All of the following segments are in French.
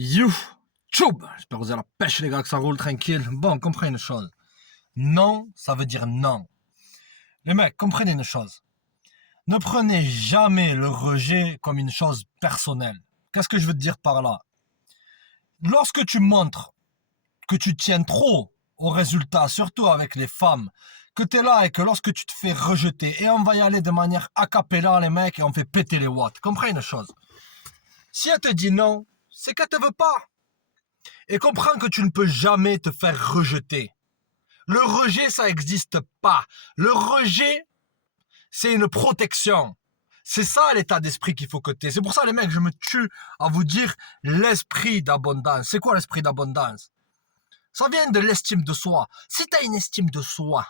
You, tchoub. J'espère que vous avez la pêche, les gars, que ça roule tranquille. Bon, comprenez une chose. Non, ça veut dire non. Les mecs, comprenez une chose. Ne prenez jamais le rejet comme une chose personnelle. Qu'est-ce que je veux te dire par là? Lorsque tu montres que tu tiens trop au résultat, surtout avec les femmes, que tu es là et que lorsque tu te fais rejeter, et on va y aller de manière a cappella, les mecs, et on fait péter les watts. Comprenez une chose. Si elle te dit non, c'est qu'elle te veut pas. Et comprends que tu ne peux jamais te faire rejeter. Le rejet, ça n'existe pas. Le rejet, c'est une protection. C'est ça l'état d'esprit qu'il faut que tu aies. C'est pour ça, les mecs, je me tue à vous dire l'esprit d'abondance. C'est quoi l'esprit d'abondance? Ça vient de l'estime de soi. Si tu as une estime de soi,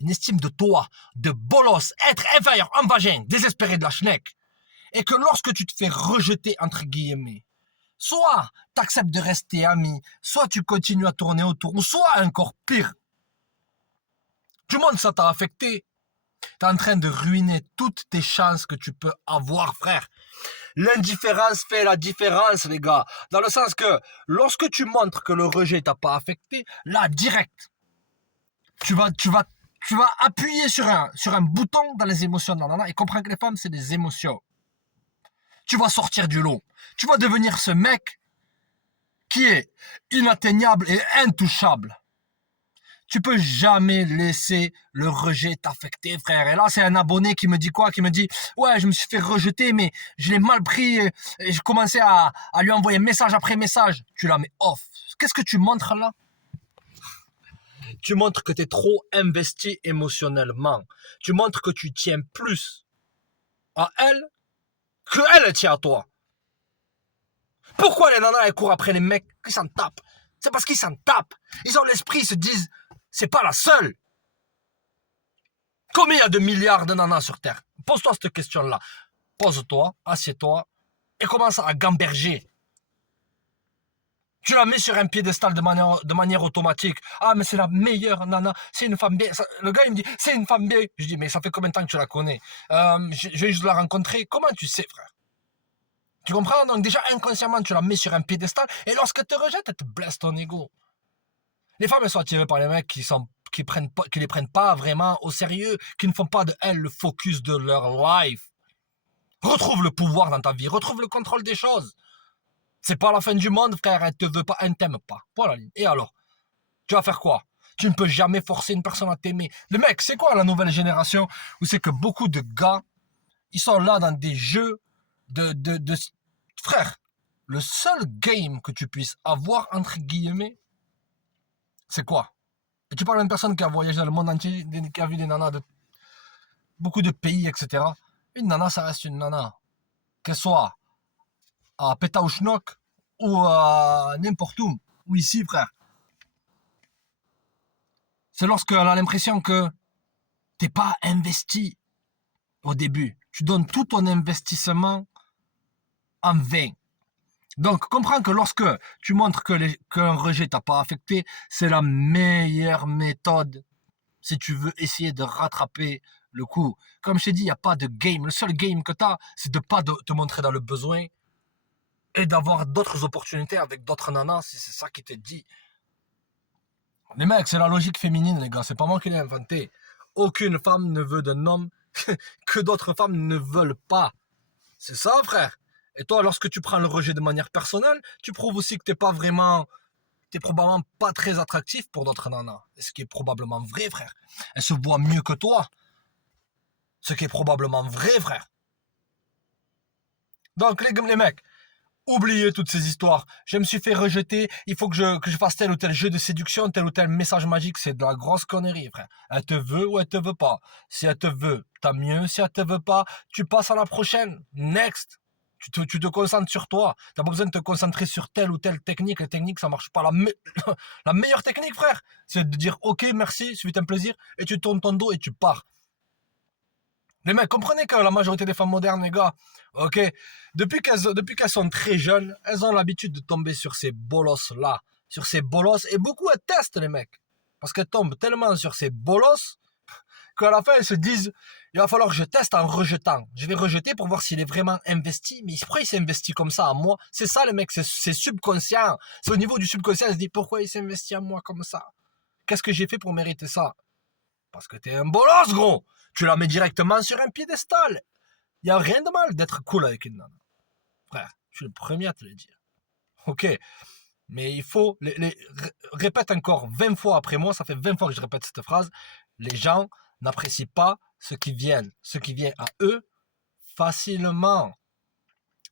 une estime de toi, de bolos, être inférieur, un vagin, désespéré de la schneck, et que lorsque tu te fais rejeter, entre guillemets, soit tu acceptes de rester ami, soit tu continues à tourner autour, ou soit encore pire, du monde ça t'a affecté, t'es en train de ruiner toutes tes chances que tu peux avoir, frère. L'indifférence fait la différence, les gars. Dans le sens que, lorsque tu montres que le rejet t'a pas affecté, là, direct, tu vas appuyer sur un bouton dans les émotions. Et comprends que les femmes, c'est des émotions. Tu vas sortir du lot. Tu vas devenir ce mec qui est inatteignable et intouchable. Tu peux jamais laisser le rejet t'affecter, frère. Et là, c'est un abonné qui me dit quoi? Qui me dit, ouais, je me suis fait rejeter, mais je l'ai mal pris. Et je commençais à lui envoyer message après message. Tu la mets off. Qu'est-ce que tu montres là? Tu montres que tu es trop investi émotionnellement. Tu montres que tu tiens plus à elle que elle tient à toi. Pourquoi les nanas, elles courent après les mecs qui s'en tapent? C'est parce qu'ils s'en tapent. Ils ont l'esprit, ils se disent, c'est pas la seule. Combien il y a de milliards de nanas sur Terre? Pose-toi cette question-là. Pose-toi, assieds-toi et commence à gamberger. Tu la mets sur un piédestal de manière automatique. Ah, mais c'est la meilleure nana. C'est une femme bien. Le gars, il me dit, c'est une femme bien. Je dis, mais ça fait combien de temps que tu la connais? Je vais juste la rencontrer. Comment tu sais, frère? Tu comprends? Donc déjà, inconsciemment, tu la mets sur un piédestal et lorsqu'elle te rejette, elle te blesse ton ego. Les femmes, elles sont attirées par les mecs qui les prennent pas vraiment au sérieux, qui ne font pas de elles le focus de leur life. Retrouve le pouvoir dans ta vie, retrouve le contrôle des choses. C'est pas la fin du monde, frère, elle te veut pas, elle ne t'aime pas. Voilà. Et alors? Tu vas faire quoi? Tu ne peux jamais forcer une personne à t'aimer. Le mec, c'est quoi la nouvelle génération où c'est que beaucoup de gars, ils sont là dans des jeux de... Frère, le seul game que tu puisses avoir, entre guillemets, c'est quoi? Et tu parles d'une personne qui a voyagé dans le monde entier, qui a vu des nanas de beaucoup de pays, etc. Une nana, ça reste une nana. Qu'elle soit à Pétaouchnok ou à n'importe où. Ou ici, frère. C'est lorsqu'elle a l'impression que t'es pas investi au début. Tu donnes tout ton investissement en vain. Donc, comprends que lorsque tu montres qu'un rejet t'a pas affecté, c'est la meilleure méthode si tu veux essayer de rattraper le coup. Comme je t'ai dit, il n'y a pas de game. Le seul game que tu as, c'est de ne pas te montrer dans le besoin et d'avoir d'autres opportunités avec d'autres nanas, si c'est ça qui te dit. Les mecs, c'est la logique féminine, les gars. C'est pas moi qui l'ai inventé. Aucune femme ne veut d'un homme que d'autres femmes ne veulent pas. C'est ça, frère. Et toi, lorsque tu prends le rejet de manière personnelle, tu prouves aussi que t'es probablement pas très attractif pour d'autres nanas. Et ce qui est probablement vrai, frère. Elle se voit mieux que toi. Ce qui est probablement vrai, frère. Donc, les mecs, oubliez toutes ces histoires. Je me suis fait rejeter, il faut que je fasse tel ou tel jeu de séduction, tel ou tel message magique. C'est de la grosse connerie, frère. Elle te veut ou elle te veut pas. Si elle te veut, t'as mieux. Si elle te veut pas, tu passes à la prochaine. Next. Tu te concentres sur toi. T'as pas besoin de te concentrer sur telle ou telle technique. Les techniques, ça marche pas. La meilleure technique, frère, c'est de dire ok, merci, c'est un plaisir, et tu tournes ton dos et tu pars. Les mecs, comprenez que la majorité des femmes modernes, les gars, ok, depuis qu'elles sont très jeunes, elles ont l'habitude de tomber sur ces bolosses-là, sur ces bolosses, et beaucoup elles testent, les mecs, parce qu'elles tombent tellement sur ces bolosses qu'à la fin elles se disent, il va falloir que je teste en rejetant. Je vais rejeter pour voir s'il est vraiment investi. Mais pourquoi il s'est investi comme ça à moi? C'est ça le mec, c'est subconscient. C'est au niveau du subconscient, il se dit pourquoi il s'est investi à moi comme ça? Qu'est-ce que j'ai fait pour mériter ça? Parce que t'es un bolos, gros. Tu la mets directement sur un piédestal. Il n'y a rien de mal d'être cool avec une nana. Frère, je suis le premier à te le dire. Ok, mais il faut... répète encore 20 fois après moi, ça fait 20 fois que je répète cette phrase. Les gens n'apprécient pas ce qui vient à eux facilement.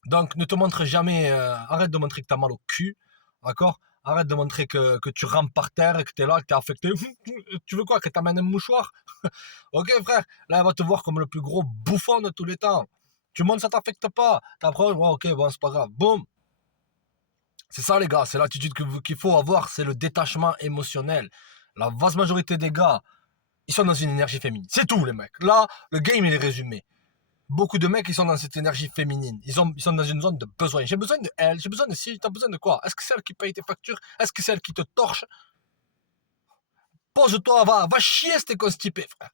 Donc ne te montre jamais, arrête de montrer que tu as mal au cul, d'accord? Arrête de montrer que tu rampes par terre et que tu es là, que tu es affecté. Tu veux quoi, que t'amènes un mouchoir? Ok frère, là elle va te voir comme le plus gros bouffon de tous les temps. Tu montres ça t'affecte pas. T'approches, ouais, ok, bon c'est pas grave. Boum. C'est ça les gars, c'est l'attitude qu'il faut avoir, c'est le détachement émotionnel. La vaste majorité des gars, ils sont dans une énergie féminine. C'est tout les mecs. Là, le game il est résumé. Beaucoup de mecs, ils sont dans cette énergie féminine. Ils sont dans une zone de besoin. J'ai besoin de elle, j'ai besoin de si, t'as besoin de quoi? Est-ce que c'est elle qui paye tes factures? Est-ce que c'est elle qui te torche? Pose-toi, va chier, c'était constipé, frère.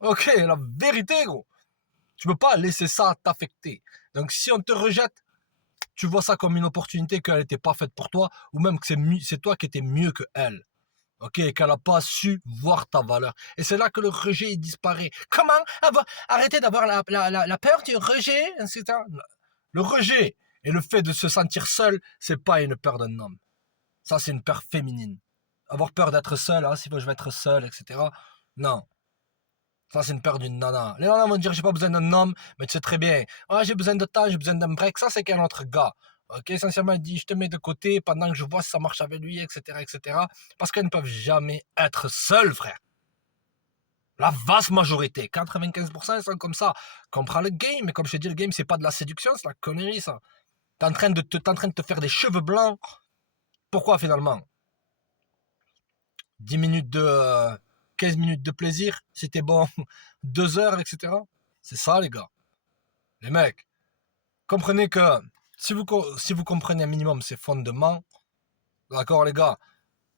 Ok, la vérité, gros. Tu peux pas laisser ça t'affecter. Donc si on te rejette, tu vois ça comme une opportunité qu'elle n'était pas faite pour toi, ou même que c'est toi qui étais mieux que elle. Ok, et qu'elle n'a pas su voir ta valeur. Et c'est là que le rejet il disparaît. Comment arrêter d'avoir la peur du rejet, etc. Le rejet et le fait de se sentir seul, c'est pas une peur d'un homme. Ça, c'est une peur féminine. Avoir peur d'être seul, hein, si je vais être seul, etc. Non. Ça, c'est une peur d'une nana. Les nanas vont dire, j'ai pas besoin d'un homme, mais tu sais très bien. Ah, j'ai besoin de temps, j'ai besoin d'un break. Ça, c'est qu'un autre gars. Ok, essentiellement, il dit, je te mets de côté pendant que je vois si ça marche avec lui, etc., etc. Parce qu'elles ne peuvent jamais être seules, frère. La vaste majorité, 95%, elles sont comme ça. Comprends le game, mais comme je te dis, le game, c'est pas de la séduction, c'est la connerie, ça. T'es en train de te faire des cheveux blancs. Pourquoi, finalement? 10 minutes de... 15 minutes de plaisir, si t'es bon, 2 heures, etc. C'est ça, les gars. Les mecs, comprenez que si vous comprenez un minimum ces fondements, d'accord, les gars,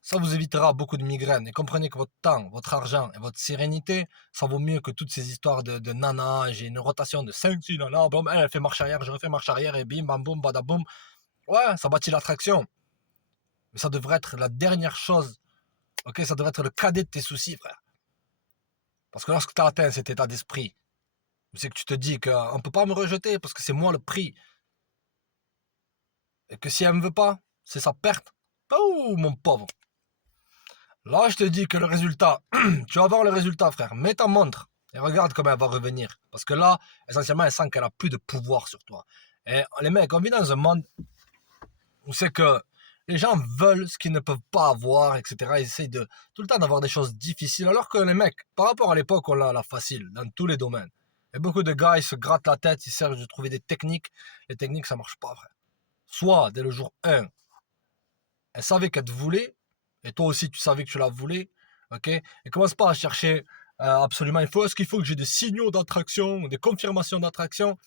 ça vous évitera beaucoup de migraines. Et comprenez que votre temps, votre argent et votre sérénité, ça vaut mieux que toutes ces histoires de nana. J'ai une rotation de 5, 6 nanas, boum, elle fait marche arrière, je refais marche arrière, et bim, bam, boum, badaboum. Ouais, ça bâtit l'attraction. Mais ça devrait être la dernière chose. Ok, ça devrait être le cadet de tes soucis, frère. Parce que lorsque tu as atteint cet état d'esprit, c'est que tu te dis qu'on ne peut pas me rejeter parce que c'est moi le prix. Et que si elle ne me veut pas, c'est sa perte. Oh, mon pauvre. Là, je te dis que le résultat, tu vas voir le résultat, frère. Mets ta montre et regarde comment elle va revenir. Parce que là, essentiellement, elle sent qu'elle a plus de pouvoir sur toi. Et les mecs, on vit dans un monde où c'est que les gens veulent ce qu'ils ne peuvent pas avoir, etc. Ils essayent de tout le temps d'avoir des choses difficiles. Alors que les mecs, par rapport à l'époque, on a la facile dans tous les domaines. Et beaucoup de gars, ils se grattent la tête, ils cherchent de trouver des techniques. Les techniques, ça marche pas, frère. Soit, dès le jour 1, elle savait qu'elle te voulait, et toi aussi, tu savais que tu la voulais, ok? Et commence pas à chercher absolument, est-ce qu'il faut que j'ai des signaux d'attraction, des confirmations d'attraction?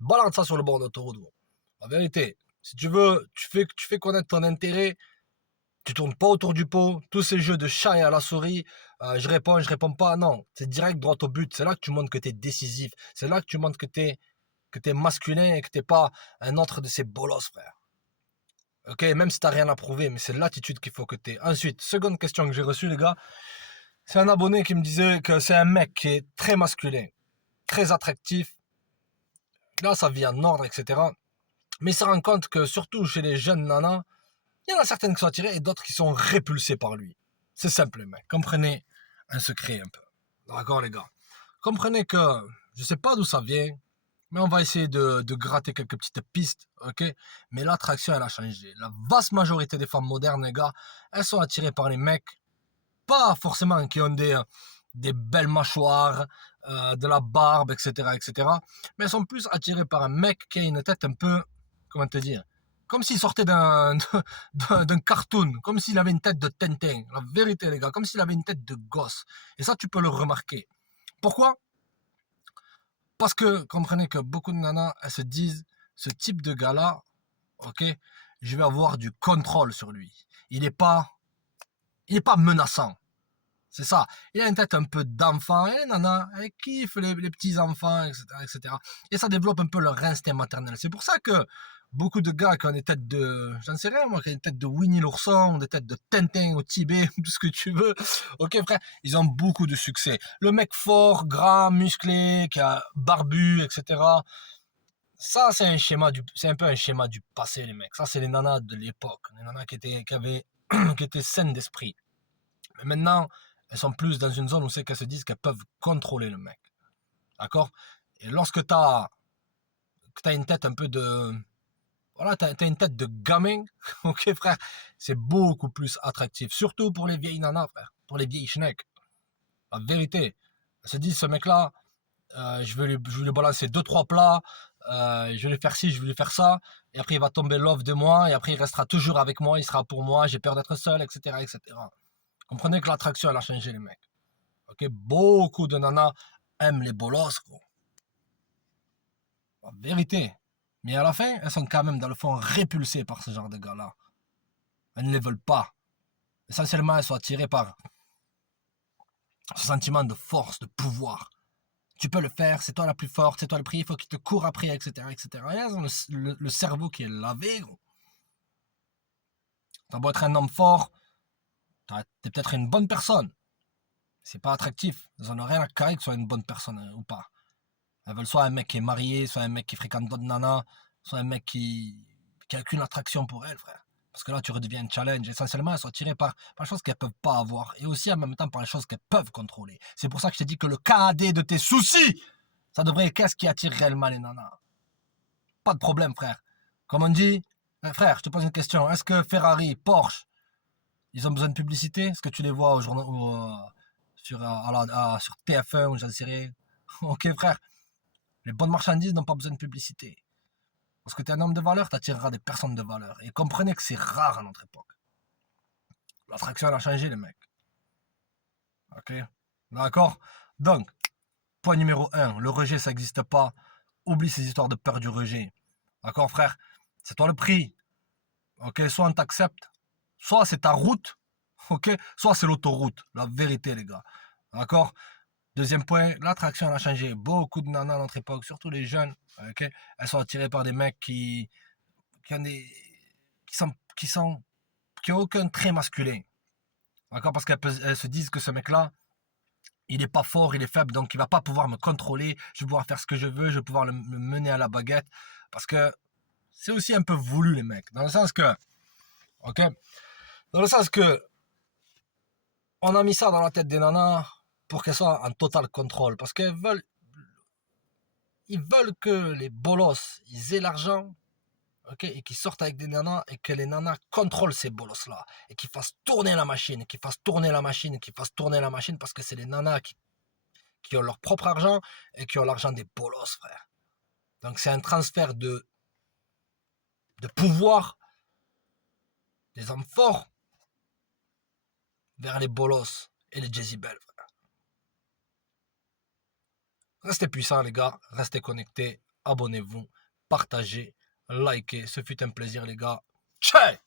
Balance ça sur le bord d'autoroute, gros. La vérité, si tu veux, tu fais connaître ton intérêt, tu tournes pas autour du pot, tous ces jeux de chat et à la souris, je réponds pas, non, c'est direct droit au but, c'est là que tu montres que tu es décisif, c'est là que tu montres que tu es masculin et que t'es pas un autre de ces bolos, frère. Ok, même si t'as rien à prouver, mais c'est l'attitude qu'il faut que tu aies. Ensuite, seconde question que j'ai reçue, les gars, c'est un abonné qui me disait que c'est un mec qui est très masculin, très attractif, là sa vie en ordre, etc. Mais il se rend compte que surtout chez les jeunes nanas, il y en a certaines qui sont attirées et d'autres qui sont répulsées par lui. C'est simple, les mecs. Comprenez un secret un peu. D'accord, les gars. Comprenez que je sais pas d'où ça vient, mais on va essayer de gratter quelques petites pistes, ok? Mais l'attraction, elle a changé. La vaste majorité des femmes modernes, les gars, elles sont attirées par les mecs, pas forcément qui ont des belles mâchoires, de la barbe, etc., etc. Mais elles sont plus attirées par un mec qui a une tête un peu, comment te dire, comme s'il sortait d'un cartoon, comme s'il avait une tête de Tintin. La vérité, les gars, comme s'il avait une tête de gosse. Et ça, tu peux le remarquer. Pourquoi? Parce que, comprenez que beaucoup de nanas, elles se disent, ce type de gars-là, ok, je vais avoir du contrôle sur lui. Il n'est pas menaçant. C'est ça. Il a une tête un peu d'enfant. Et les nanas, elles kiffent les petits enfants, etc., etc. Et ça développe un peu leur instinct maternel. C'est pour ça que beaucoup de gars qui ont des têtes de, j'en sais rien moi, qui ont des têtes de Winnie l'ourson, des têtes de Tintin au Tibet, tout ce que tu veux. Ok frère, ils ont beaucoup de succès. Le mec fort, gras, musclé, qui a barbu, etc. Ça, c'est un peu un schéma du passé, les mecs. Ça, c'est les nanas de l'époque. Les nanas qui étaient saines d'esprit. Mais maintenant, elles sont plus dans une zone où c'est qu'elles se disent qu'elles peuvent contrôler le mec. D'accord? Et lorsque t'as une tête un peu de... Voilà, t'as une tête de gamin, ok frère, c'est beaucoup plus attractif. Surtout pour les vieilles nanas, frère. Pour les vieilles schnecks. La vérité. Elles se disent, ce mec-là, je vais lui balancer 2-3 plats, je vais lui faire ci, je vais lui faire ça, et après il va tomber love de moi, et après il restera toujours avec moi, il sera pour moi, j'ai peur d'être seul, etc., etc. Comprenez que l'attraction, elle a changé les mecs. Ok, beaucoup de nanas aiment les bolos, gros. En vérité. Mais à la fin, elles sont quand même dans le fond répulsées par ce genre de gars-là. Elles ne les veulent pas. Essentiellement, elles sont attirées par ce sentiment de force, de pouvoir. Tu peux le faire, c'est toi la plus forte, c'est toi le prix, il faut qu'il te court après, etc., etc. Et elles ont le cerveau qui est lavé, gros. T'as beau être un homme fort, t'es peut-être une bonne personne. C'est pas attractif. Elles en ont rien à carrer que tu sois une bonne personne ou pas. Elles veulent soit un mec qui est marié, soit un mec qui fréquente d'autres nanas, soit un mec qui a qu'une attraction pour elles, frère. Parce que là, tu redeviens un challenge. Essentiellement, elles sont attirées par les choses qu'elles peuvent pas avoir. Et aussi, en même temps, par les choses qu'elles peuvent contrôler. C'est pour ça que je t'ai dit que le KAD de tes soucis, ça devrait être qu'est-ce qui attire réellement les nanas. Pas de problème, frère. Comme on dit, frère, je te pose une question. Est-ce que Ferrari, Porsche, ils ont besoin de publicité? Est-ce que tu les vois au journal, sur TF1 ou j'en sais rien? Ok, frère. Les bonnes marchandises n'ont pas besoin de publicité. Parce que tu es un homme de valeur, tu attireras des personnes de valeur. Et comprenez que c'est rare à notre époque. L'attraction, elle a changé, les mecs. Ok? D'accord? Donc, point numéro 1, le rejet, ça n'existe pas. Oublie ces histoires de peur du rejet. D'accord, frère? C'est toi le prix. Ok? Soit on t'accepte, soit c'est ta route, ok? Soit c'est l'autoroute. La vérité, les gars. D'accord? Deuxième point, l'attraction elle a changé. Beaucoup de nanas à notre époque, surtout les jeunes, ok? Elles sont attirées par des mecs qui ont des, qui ont aucun trait masculin. D'accord? Parce qu'elles se disent que ce mec-là, il est pas fort, il est faible, donc il va pas pouvoir me contrôler, je vais pouvoir faire ce que je veux, je vais pouvoir le mener à la baguette. Parce que c'est aussi un peu voulu, les mecs. Dans le sens que, ok? Dans le sens que, on a mis ça dans la tête des nanas pour qu'elles soient en total contrôle. Parce ils veulent que les bolos, ils aient l'argent, ok, et qu'ils sortent avec des nanas et que les nanas contrôlent ces bolos-là. Et qu'ils fassent tourner la machine, qu'ils fassent tourner la machine, qu'ils fassent tourner la machine parce que c'est les nanas qui ont leur propre argent et qui ont l'argent des bolos, frère. Donc c'est un transfert de pouvoir des hommes forts vers les bolos et les Jezebel, frère. Restez puissants, les gars. Restez connectés. Abonnez-vous. Partagez. Likez. Ce fut un plaisir, les gars. Check!